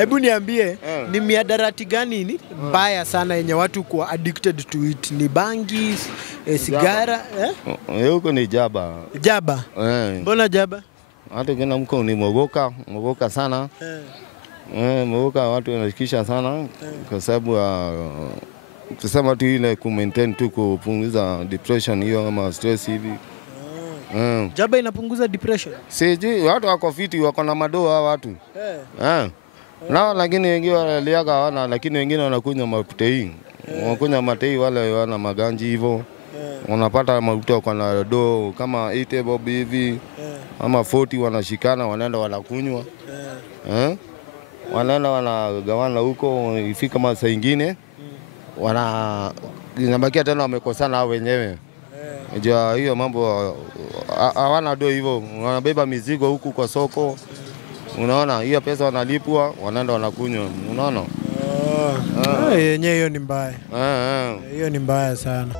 Hebu niambie ni miadarati gani ni mbaya sana yenye watu kuwa addicted to it? Ni bangi, sigara, Huko ni jaba. Jaba. Mbona jaba? Hata kina mko ni mogoka sana. Mogoka watu wanashikisha sana kwa sababu kusema tu ile maintain tu kupunguza depression hiyo ama stress hivi. Jaba inapunguza depression? Siji watu wako fiti, wako na madoa watu. Na lakini wengine wanaliaga hawana, lakini wengine wanakunywa matei. Wanakunywa matei wale wana maganji hivyo. Wanapata mafuta wako na do kama 8 bob hivi. Ama 40 wanashikana wanaenda wanakunywa. Wanaenda wanagawana huko, ifika masaa ingine inabakia tena wamekosana hao wenyewe. Ndio hiyo mambo hawana do hivyo, wanabeba mizigo huku kwa soko. Unaona, hiyo pesa wanalipwa, wanaenda wanakunywa. Unaona? Yenyewe hiyo ni mbaya. Hiyo ni mbaya sana.